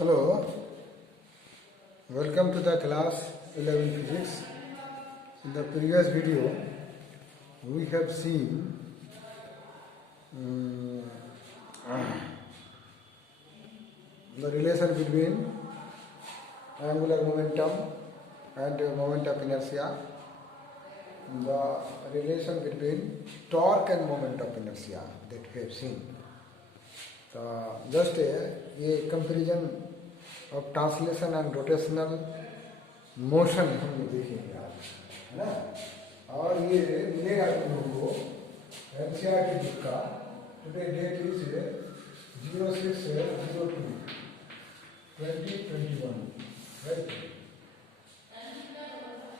Hello, welcome to the class 11 physics. In the previous video, we have seen the relation between angular momentum and moment of inertia, the relation between torque and moment of inertia that we have seen. तो just ये comparison of translation and rotational motion हम लोग देखेंगे आज, है ना। और ये मिलेगा तुम लोगों को एनसीईआरटी बुक का। Today date is 06/02/2021, right.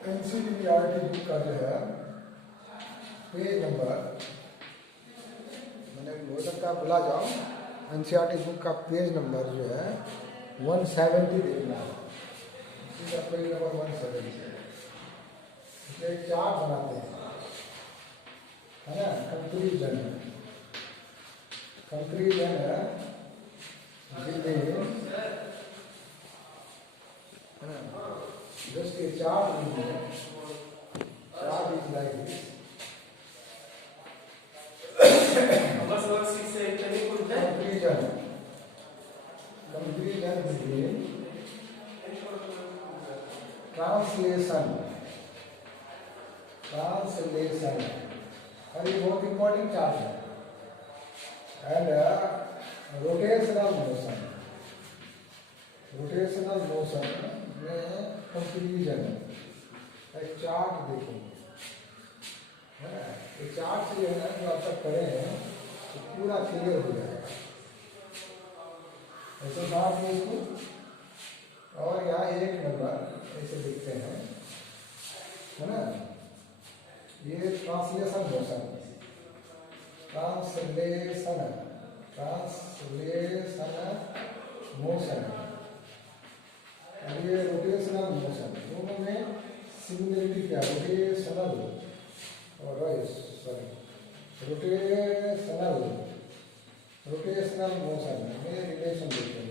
NCERT book का जो है पेज नंबर, मैंने हो सकता भुला जाओ, एनसीईआरटी बुक का पेज नंबर जो है 170 देखना है। इसका पेज नंबर 170 इसलिए चार्ट बनाते हैं, है ना। कंक्लूजन है just a chart is like this. Comparison between translation और ये बहुत इंपॉर्टेंट चार्ट है, एंड रोटेशनल मोशन में कंपेरिजन एक चार्ट देखेंगे, है ना। ये चार्ट से जो है ना जो आप सब पढ़े हैं तो पूरा क्लियर हो जाएगा। ऐसे बात है इसको, और यहाँ एक नंबर ऐसे लिखते हैं, है ना। ये ट्रांसलेशन मोशन और ये रोटेशनल मोशन, दोनों में सिमिलरिटी क्या, रोटेशनल मोशन में रिलेशन देखते हैं।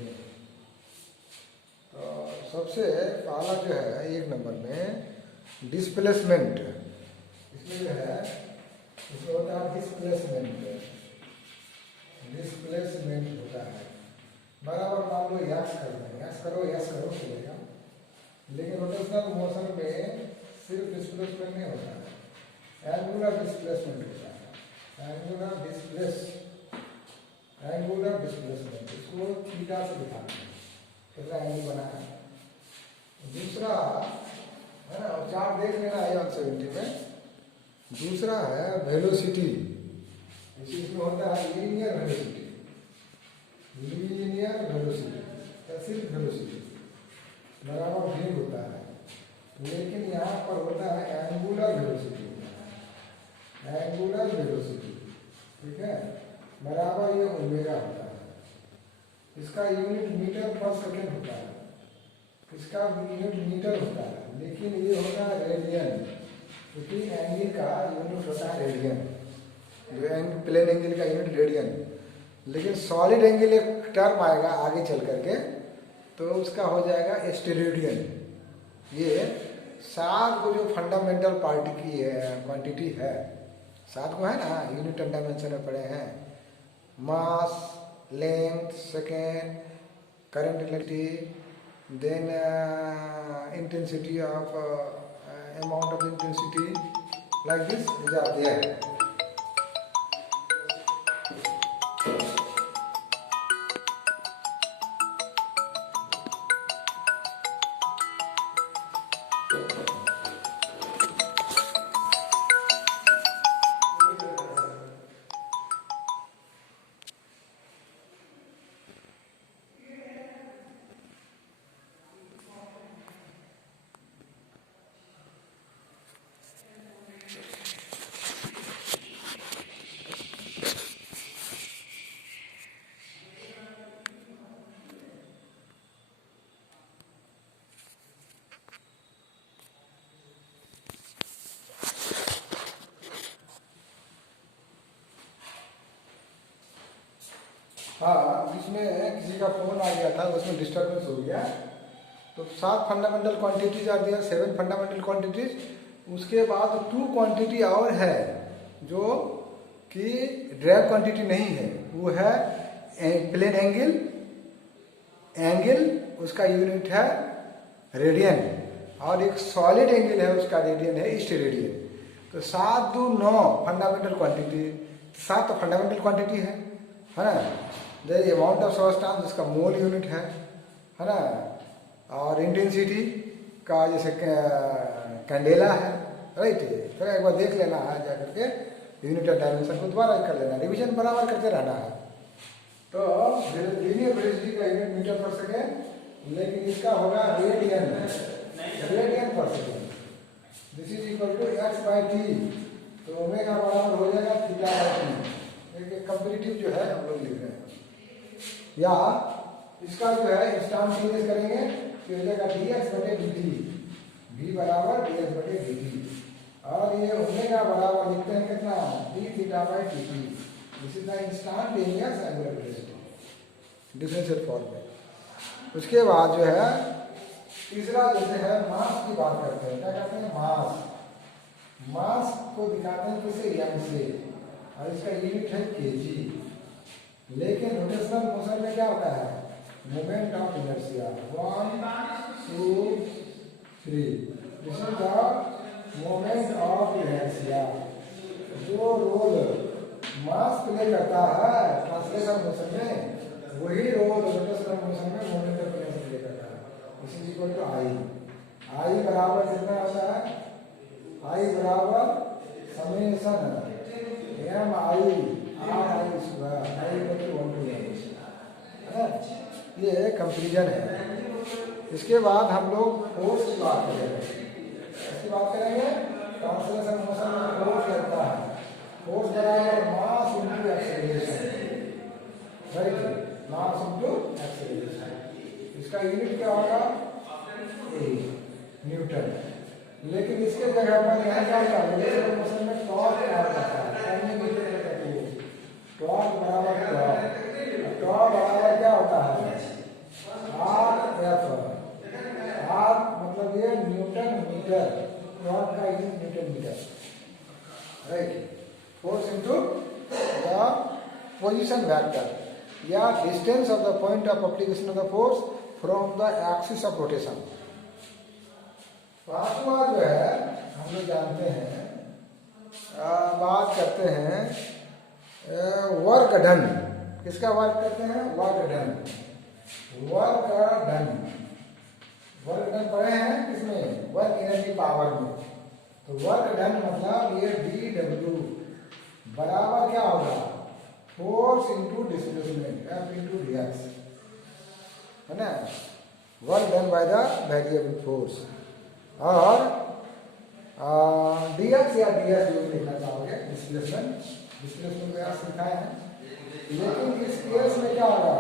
तो सबसे पहला जो है एक नंबर में डिस्प्लेसमेंट, इसमें जो है इसमें होता है डिस्प्लेसमेंट होता है। बराबर मान लो यस करो चलेगा, लेकिन रोटेशनल मोशन में सिर्फ डिस्प्लेसमेंट नहीं होता है, एंगुलर डिस्प्लेसमेंट होता है। एंगुलर डिस्प्लेसमेंट इसको थीटा से दिखाते हैं, कितना एंगल बना है। दूसरा है ना, चार्ट देख लेना है 170 में। दूसरा है वेलोसिटी, इसमें होता है लीनियर वेलोसिटी या सिर्फ वेलोसिटी बराबर भी होता है, लेकिन यहाँ पर होता है एंगुलर वेलोसिटी, ठीक है, बराबर ये ओमेगा होता है। इसका यूनिट मीटर पर सेकेंड होता है, इसका यूनिट मीटर होता है, लेकिन ये होता है रेडियन, क्योंकि एंगल का यूनिट होता है रेडियन, जो प्लेन एंगल का यूनिट रेडियन। लेकिन सॉलिड एंगल एक टर्म आएगा आगे चल करके, तो उसका हो जाएगा स्टेरेडियन। ये 7 को जो फंडामेंटल पार्टी की क्वांटिटी है, 7 को है ना, यूनिट एंड डायमेंशन में पढ़े हैं। Mass, length, second, current electricity, then intensity of amount of intensity, like this these are there. हाँ, इसमें किसी का फोन आ गया था, उसमें डिस्टर्बेंस हो गया। तो 7 फंडामेंटल क्वांटिटीज आर दिया, 7 फंडामेंटल क्वांटिटीज। उसके बाद 2 क्वांटिटी और है जो कि ड्राइव क्वांटिटी नहीं है, वो है प्लेन एंगल। एंगल उसका यूनिट है रेडियन, और एक सॉलिड एंगल है, उसका रेडियन है ईस्ट रेडियन। तो 7 2 9 फंडामेंटल क्वांटिटी, 7 तो फंडामेंटल क्वांटिटी है ना। द अमाउंट ऑफ सब्सटेंस जिसका मोल यूनिट है ना, और इंटेंसिटी का जैसे कैंडेला है, राइट। तो एक बार देख लेना है जा करके, यूनिट ऑफ डायमेंशन को दोबारा कर लेना, रिवीजन बराबर करते रहना है। तो लीनियर वेलोसिटी का यूनिट मीटर पर सेकेंड, लेकिन इसका होगा radian, radian per second. This is equal to x by t. तो ओमेगा बराबर हो जाएगा थीटा बाई टी। एक कंपेरेटिव जो है हम लोग लिख रहे हैं, या इसका जो है इंस्टेंटेनियस करेंगे तो हो जाएगा डी एक्स बटे डी टी, वी बराबर डी एक्स बटे डी टी। और ये ओमेगा बराबर लिखते हैं कितना, D theta by T T. This is the instantaneous angular velocity differential form में। उसके बाद जो है तीसरा जैसे है मास की बात करते हैं, क्या कहते हैं, मास। मास को दिखाते हैं किसे, एम से, और इसका यूनिट है केजी। लेकिन रोटेशनल मोशन में क्या होता है, moment of inertia, 1 2 3। This is the moment of inertia. जो रोल मास प्ले करता है ट्रांसलेशनल मोशन में, वही रोल रोटेशनल मोशन में मोमेंट ऑफ इनर्शिया प्ले करता है। This is equal to I. I बराबर कितना होता है, आई बराबर summation m i r i square, i equal to 1 to n। ये कंपेरिजन है। इसके बाद हम लोग फोर्स की बात करेंगे। इसकी बात करेंगे, ट्रांसलेशनल मोशन में फोर्स लगता है, फोर्स बराबर mass into acceleration, right, mass into acceleration. इसका यूनिट क्या होगा, ए, न्यूटन। लेकिन इसके जगह पर यहाँ क्या होता है, रोटेशनल मोशन में टॉर्क क्या होता है, टॉर्क बराबर टॉर्क बराबर क्या होता है, आर एफ। आर मतलब ये न्यूटन मीटर, टॉर्क का unit newton metre, right. Force into the position vector या distance of the point of application of the force from the axis of rotation. पांचवा जो है हम लोग जानते हैं, बात करते हैं वर्क डन। किसका वर्क करते हैं, work done, work done. Work done पढ़े हैं किसमें, वर्क एनर्जी पावर में। तो वर्क डन मतलब ये डी डब्ल्यू बराबर क्या होगा, force into displacement, F into D x, है ना। Work done by the variable force. और डी एक्स या डी एस जो लिखना चाहोगे, डिस्प्लेसमेंट, डिस्प्लेसमेंट में आप लिखा है। लेकिन इस केस में क्या होगा,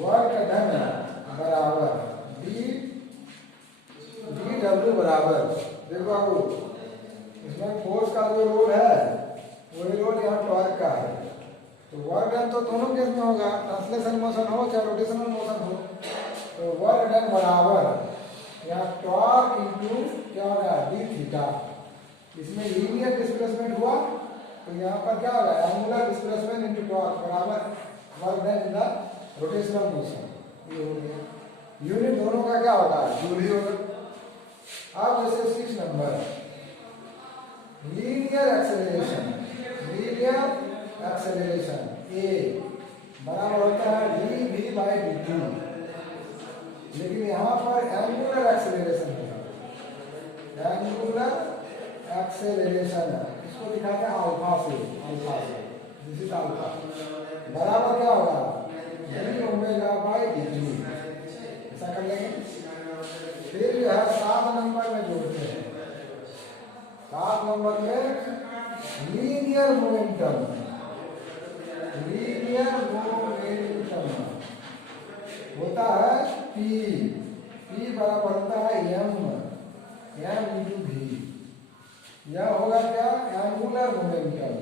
वर्क डन बराबर डी डब्ल्यू बराबर, देखो बाबू इसमें फोर्स का जो रोल है वही रोल यहाँ टॉर्क का है। तो वर्क डन तो दोनों केस में होगा, ट्रांसलेशन मोशन हो चाहे रोटेशनल मोशन हो। तो वर्क डन बराबर यहाँ टॉर्क इंटू क्या होगा, डी थीटा। इसमें लीनियर डिस्प्लेसमेंट हुआ तो यहाँ पर क्या होगा, एंगुलर डिस्प्लेसमेंट इनटू टॉर्क बराबर work done in the rotational motion. ये हो गया, यूनिट दोनों का क्या होगा, जूल ही होगा। अब जैसे 6 number linear acceleration, linear acceleration A बराबर होता है d v by d t. लेकिन यहाँ पर एंगुलर एक्सेलरेशन होगा, एंगुलर एक्सेलरेशन है, इसको दिखाते हैं अल्फा से, अल्फा से, दिस इज अल्फा बराबर क्या होगा, D omega by d T. ऐसा कर लेंगे। फिर जो है 7 नंबर में जोड़ते हैं, 7 नंबर में लीनियर मोमेंटम, लीनियर मोमेंटम होता है P, P बराबर होता है m इंटू v। यह होगा क्या, एंगुलर मोमेंटम,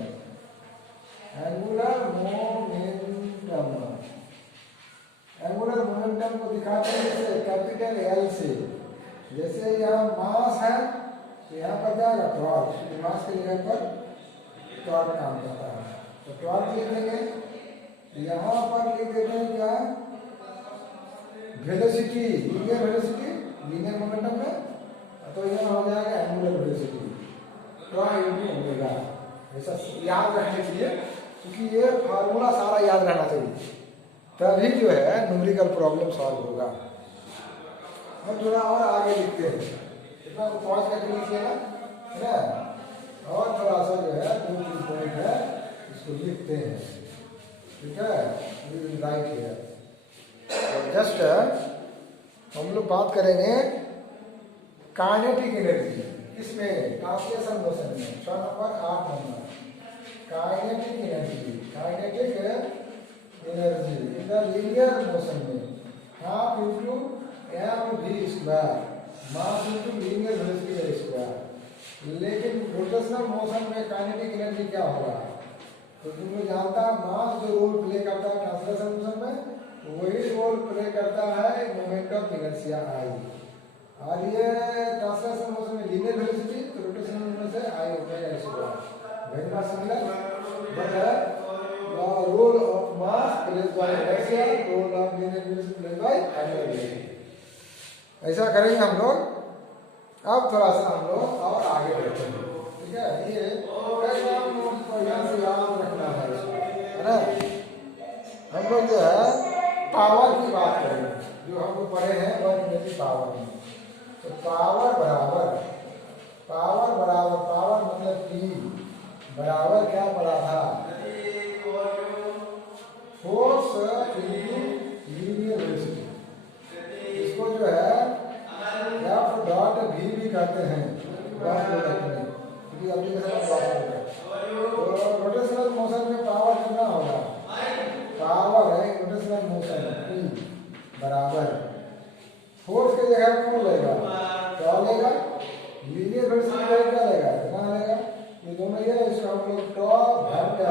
एंगुलर मोमेंटम को दिखाते हैं जैसे कैपिटल एल से। जैसे यहाँ मास है तो यहाँ पर क्या आएगा टॉर्क, मास के जगह पर टॉर्क काम करता है, तो टॉर्क लिख देंगे। यहाँ पर लिख देते हैं क्या, velocity, linear velocity, linear momentum में, तो यहाँ हो जाएगा angular velocity, torque into omega. ऐसा याद रखने के लिए, क्योंकि ये फार्मूला सारा याद रहना चाहिए, तभी जो है न्यूमेरिकल प्रॉब्लम सॉल्व होगा। हम थोड़ा और आगे लिखते हैं, इतना पॉज करके लिखिएगा, है ना, और थोड़ा सा जो है 2-3 पॉइंट है इसको लिखते हैं, ठीक है। राइट है, जस्ट हम लोग बात करेंगे काइनेटिक एनर्जी, इसमें ट्रांसलेशन मोशन में 6 number 8 number kinetic energy, kinetic energy in the linear motion में half into m v square, mass into linear velocity square. लेकिन रोटेशनल मोशन में काइनेटिक एनर्जी क्या होगा, तो तुम लोग जानता है मास जो रोल प्ले करता है ट्रांसलेशन मोशन में, वही रोल प्ले करता है मोमेंट ऑफ इनर्शिया आई। और ये ट्रांसलेशन मोशन में लीनियर वेलोसिटी, तो रोटेशनल मोशन से I omega square, very much similar, but role of mass place by inertia, role of linear velocity place by angular velocity. ऐसा करेंगे हम लोग। अब थोड़ा सा हम लोग और आगे बढ़ते हैं, ठीक है। ये कैसे हम लोग को यहाँ से याद रखना है ना। हम लोग जो है पावर की बात करेंगे, जो हम लोग पढ़े हैं वर्क में पावर में, तो पावर बराबर मतलब P बराबर क्या पड़ा था, फोर्स इंटू लीनियर वेलोसिटी। इसको जो है F डॉट V भी कहते हैं, डॉट प्रोडक्ट में, क्योंकि एप्लीकेशन में डॉट प्रोडक्ट। तो रोटेशनल मोशन में पावर कितना होगा, पावर है रोटेशनल मोशन P बराबर फोर्स के जगह कौन लेगा, क्या लेगा, लीनियर वेलोसिटी क्या लेगा, कितना लेगा, ये दोनों ये इसको हम लोग टॉप वेक्टर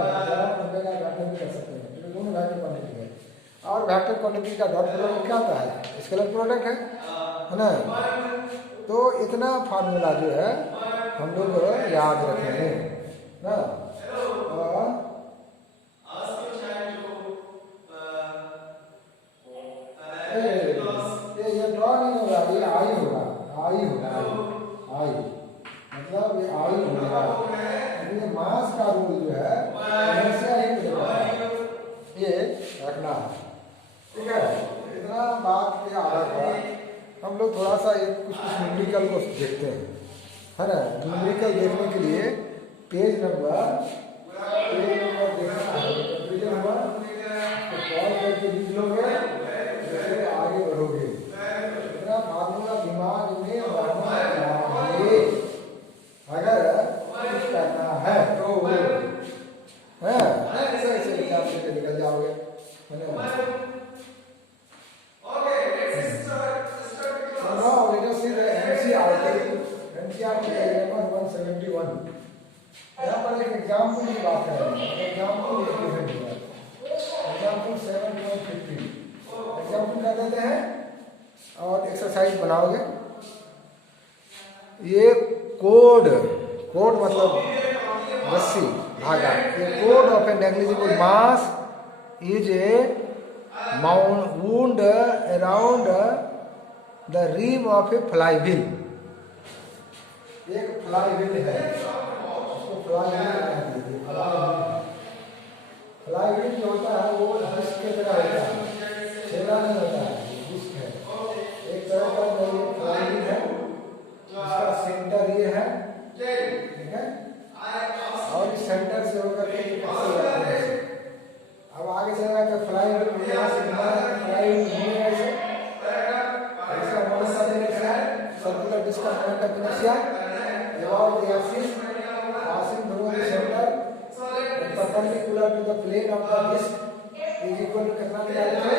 ओमेगा वेक्टर भी कर सकते हैं, ये दोनों वेक्टर क्वांटिटी है। और वेक्टर क्वांटिटी का डॉट प्रोडक्ट क्या होता है, स्केलर प्रोडक्ट है ना। तो इतना फार्मूला जो है हम लोग याद रखेंगे ना। ये ड्रॉ नहीं होगा, ये आई होगा, आई मतलब ये आई होगा। ये मास का रूल जो है इनर्शिया ही देता है, ये रखना है, ठीक है। इतना बात के आधार पर हम लोग थोड़ा सा एक कुछ न्यूमेरिकल को देखते हैं, है ना। न्यूमेरिकल देखने के लिए पेज नंबर देखना है, पेज नंबर तो कॉल करके लिख लोगे, जैसे आगे बढ़ोगे। इतना फार्मूला दिमाग में रहना चाहिए, अगर कुछ करना है तो ऐसे एग्जाम से निकल जाओगे, है ना। नंबर 171, यहाँ पर एक एग्जाम्पल की बात करेंगे, एग्जाम्पल 7.50 एग्जाम्पल कर देते हैं और एक्सरसाइज बनाओगे। ये कोड मतलब रस्सी, धागा, ये code of A negligible mass is a wound around the rim of a flywheel। एक फ्लाईव्हील है, उसको फ्लाईव्हील जो होता है वो डिस्क की तरह होता है, छेदा नहीं होता है, डिस्क है। एक तरह का फ्लाईव्हील है, इसका सेंटर ये है, ठीक है, और इस सेंटर से होकर के अब आगे चलेगा तो फ्लाईव्हील यहाँ से फ्लाईव्हील घूमेगा ऐसे, इसका moment of inertia circular disc का moment of inertia about the axis passing through the center and perpendicular to the plane of the disc is equal to कितना निकाले थे,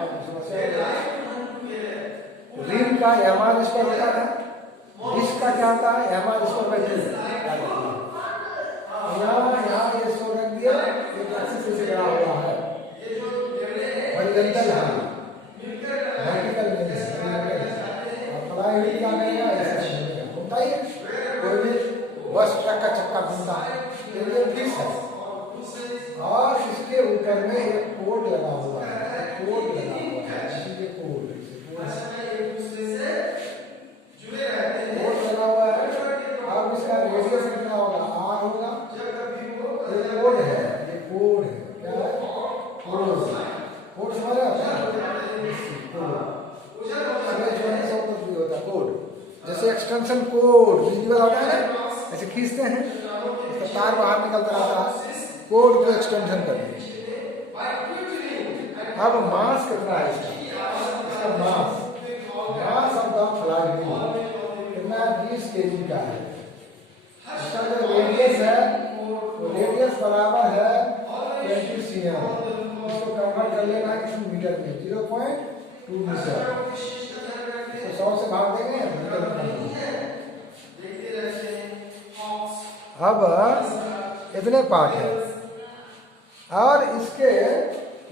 अब समस्या रिम का एमआर स्क्वायर होता है, डिस्क का क्या होता है, एमआर स्क्वायर बाय 2। यहाँ ये सो रख दिया, एक एक्सिस से जुड़ा हुआ है, हॉरिजॉन्टल है, ये फिक्स है और इसके ऊपर में एक कोड लगा हुआ है, कोड लगा हुआ है, ये कोड लगा हुआ है। अब इसका रेडियस कितना होगा, आर होगा। ये कोड है, ये कोड है, क्या है, कोड। कोड समझ आता है, कोड जैसे एक्सटेंशन कोड विजुअल होता है ना, ऐसे खींचते हैं, इसका तार बाहर निकलता रहता है, कोड को एक्सटेंशन करते हैं। अब मास कितना है इसका mass of the fly wheel कितना, 20 kg का है। इसका जो रेडियस है वो रेडियस बराबर है 20 cm। इसको कन्वर्ट कर लेना है किसी मीटर में, 0.2 मीटर। इसको 100 से भाग देंगे मीटर में। अब इतने पार्ट है और इसके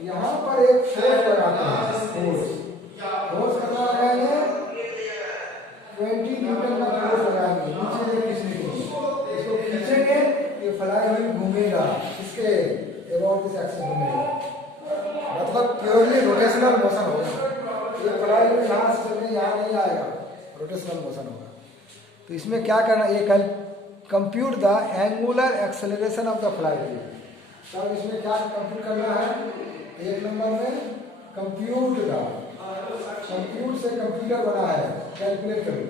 यहाँ पर एक फोर्स लगाते हैं, फोर्स कितना लगाएंगे, 20 न्यूटन का फोर्स लगाएंगे नीचे से खींचने के लिए। इसको खींचेंगे ये फ्लाई व्हील घूमेगा, इसके अबाउट दिस एक्सिस घूमेगा, मतलब प्योरली रोटेशनल मोशन होगा। ये फ्लाई व्हील यहाँ से चलने यहाँ नहीं आएगा, रोटेशनल मोशन होगा। तो इसमें क्या करना, ये compute the angular acceleration of the fly wheel. तब इसमें क्या कंप्यूट करना है, एक नंबर में कंप्यूट द, कंप्यूट से कंप्यूटर बना है, कैलकुलेट करो,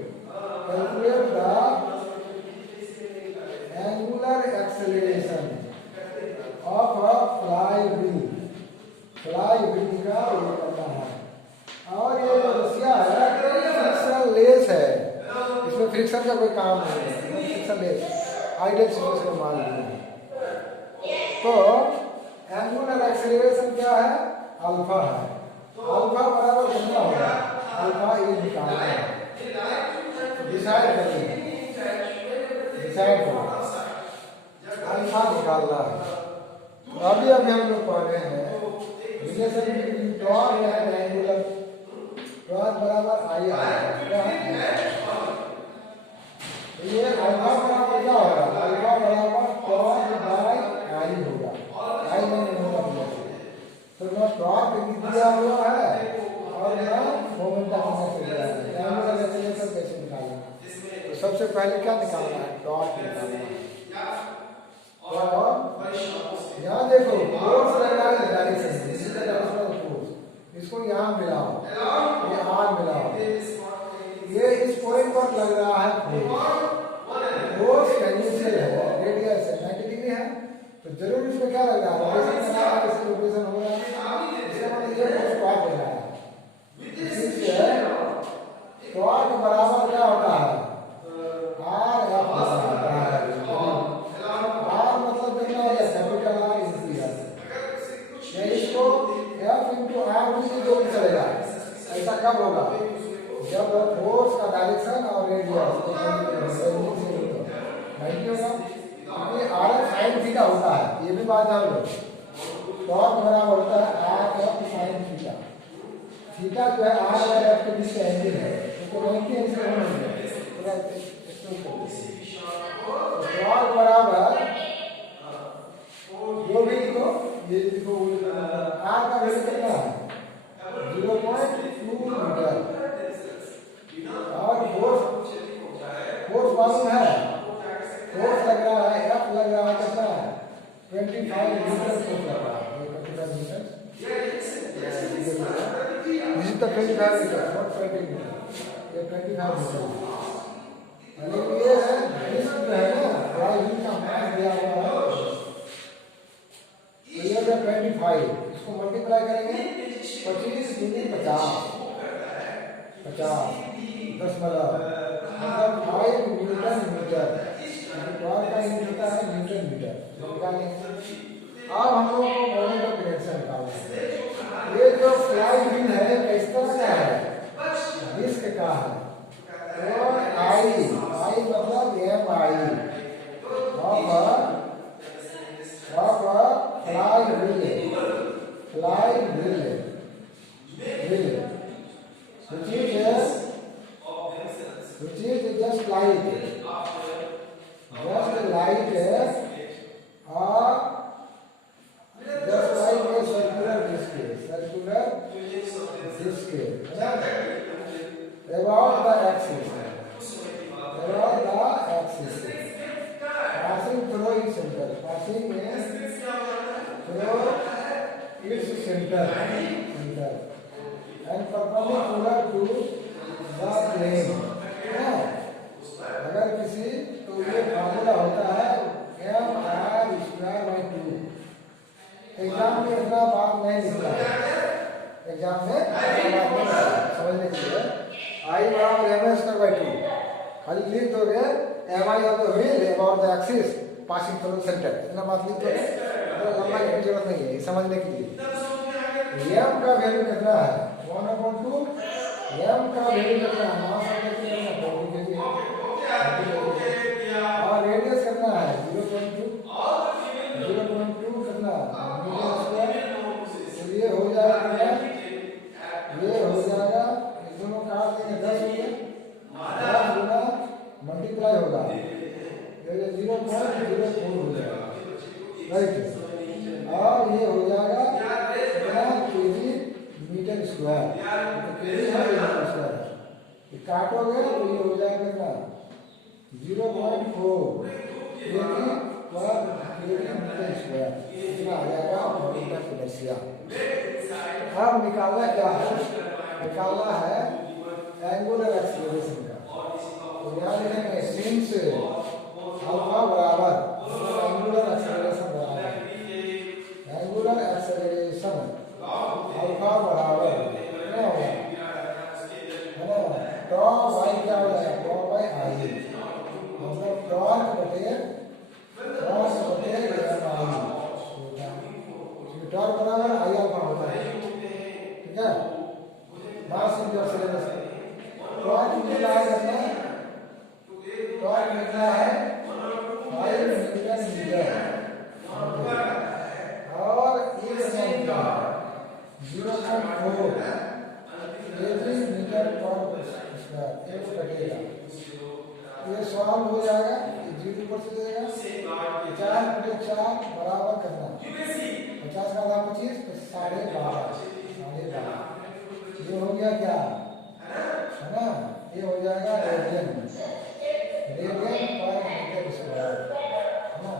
calculate the angular acceleration of a fly wheel, fly wheel का ये करना है। और ये जो रसिया है फ्रिक्शन लेस है, इसमें फ्रिक्शन का कोई काम नहीं है, फ्रिक्शन लेस आइडियल सिचुएशन मान लीजिए। तो एंगुलर एक्सेलरेशन क्या है, अल्फा है, अल्फा बराबर कितना होगा, अल्फा ये निकालना है, डिसाइड करिए, डिसाइड करो, अल्फा निकालना है। तो अभी हम लोग पढ़ रहे हैं relation between torque and angular, torque बराबर आई है। ये अल्फा बराबर क्या होगा, अल्फा बराबर टॉर्क बाय आई होगा, आई नहीं होगा। तो ना टॉर्क दिया हुआ है और ना मोमेंटम दिया है, एंगुलर एक्सेलरेशन कैसे निकालना। तो सबसे पहले क्या निकालना है, टॉर्क निकालना है। यहाँ देखो फोर्स लग रहा है डायरेक्शन, इसको यहाँ मिलाओ, ये आर मिलाओ, ये इस पॉइंट पर लग रहा है फोर्स टेंजेंशियल है, रेडियस है 90 डिग्री है, तो जरूर इसमें क्या लग रहा है, रोटेशन कर रहा है, इसमें रोटेशन हो रहा है, इसका मतलब ये फोर्स टॉर्क हो रहा है। टॉर्क बराबर क्या होता है, आर एफ होता है। आर मतलब कितना हो गया, कैपिटल आर इंटू एफ, इसको एफ इंटू आर भी जो भी चलेगा। ऐसा कब होगा, जब फोर्स का डायरेक्शन और रेडियस नहीं होगा, क्योंकि आर एफ साइन थीटा होता है, ये भी बात जान लो। टॉर्क बराबर होता है R F sine theta, theta जो है आर और एफ के बीच का एंगल है, तो टॉर्क बराबर जो भी लिखो, ये लिखो, आर का वैल्यू कितना है 0.2 मीटर और फोर्स मालूम है, फोर्स लग रहा है, एफ लग रहा है कितना है 25 मीटर फोर्स लग रहा है, ये capital metre, this is the 25 metre, not 20 metre, ये 25 मीटर है। ये है डिस्क जो है ना, फ्लाई व्हील का मास दिया हुआ है, ये है 25, इसको मल्टीप्लाई करेंगे 25 × 50 दशमलव, मतलब 5 न्यूटन मीटर, टॉर्क का यूनिट होता है न्यूटन मीटर। अब हम लोगों को मोमेंट ऑफ इनर्शिया निकालना है। ये जो फ्लाई व्हील है किस तरह का है, डिस्क का है, और आई मतलब M I flywheel, flywheel which is just like centre and perpendicular to the plane. अगर किसी तो ये फार्मूला होता है m/r²/2। एग्जाम में इतना बात नहीं लिखता है, एग्जाम में समझने के लिए I बराबर m²/2 खाली लिख दोगे mi of the wheel about the axis passing through centre, इतना बात लिख दोगे तो लंबा लिखने की जरूरत नहीं है समझने के लिए। m का वैल्यू कितना है 1/2, m का वैल्यू कितना है मास ऑफ द और रेडियस कितना है 0.2 कितना मीटर स्क्वायर। तो ये हो जाएगा ये हो जाएगा इन दोनों काट देंगे 10 हो गया 10 गुना मल्टीप्लाई होगा ये 0.04 हो जाएगा राइट। और ये हो जाएगा कितना केजी मीटर स्क्वायर, केजी है मीटर स्क्वायर ये काटोगे तो ये हो जाएगा कितना 0.4 केजी पर केजी मीटर स्क्वायर, इतना आ जाएगा मोमेंट ऑफ इनर्शिया। अब निकालना क्या है, निकालना है एंगुलर एक्सीलरेशन का। तो यहाँ लिखेंगे सिंस अल्फा बराबर एंगुलर एक्सीलरेशन बराबर एंगुलर एक्सीलरेशन अल्फा बराबर क्या होगा है ना टॉर्क बाई क्या हो जाएगा टॉर्क बाई आई, मतलब टॉर्क बटे टॉर्क बराबर आई अल्फा होता है, ठीक है। मास इंटू एक्सीलरेशन टॉर्क मिलता है कितना, टॉर्क मिलता है 5 न्यूटन मीटर और ये कितना 0.4 केजी मीटर पर स्क्वायर एक कटेगा। ये सॉल्व हो जाएगा, ये 0 पर से जाएगा 50/4 बराबर करना 50 का आधा 25 तो 12.5 ये हो गया क्या है ना, ये हो जाएगा रेडियन पर मीटर स्क्वायर है ना।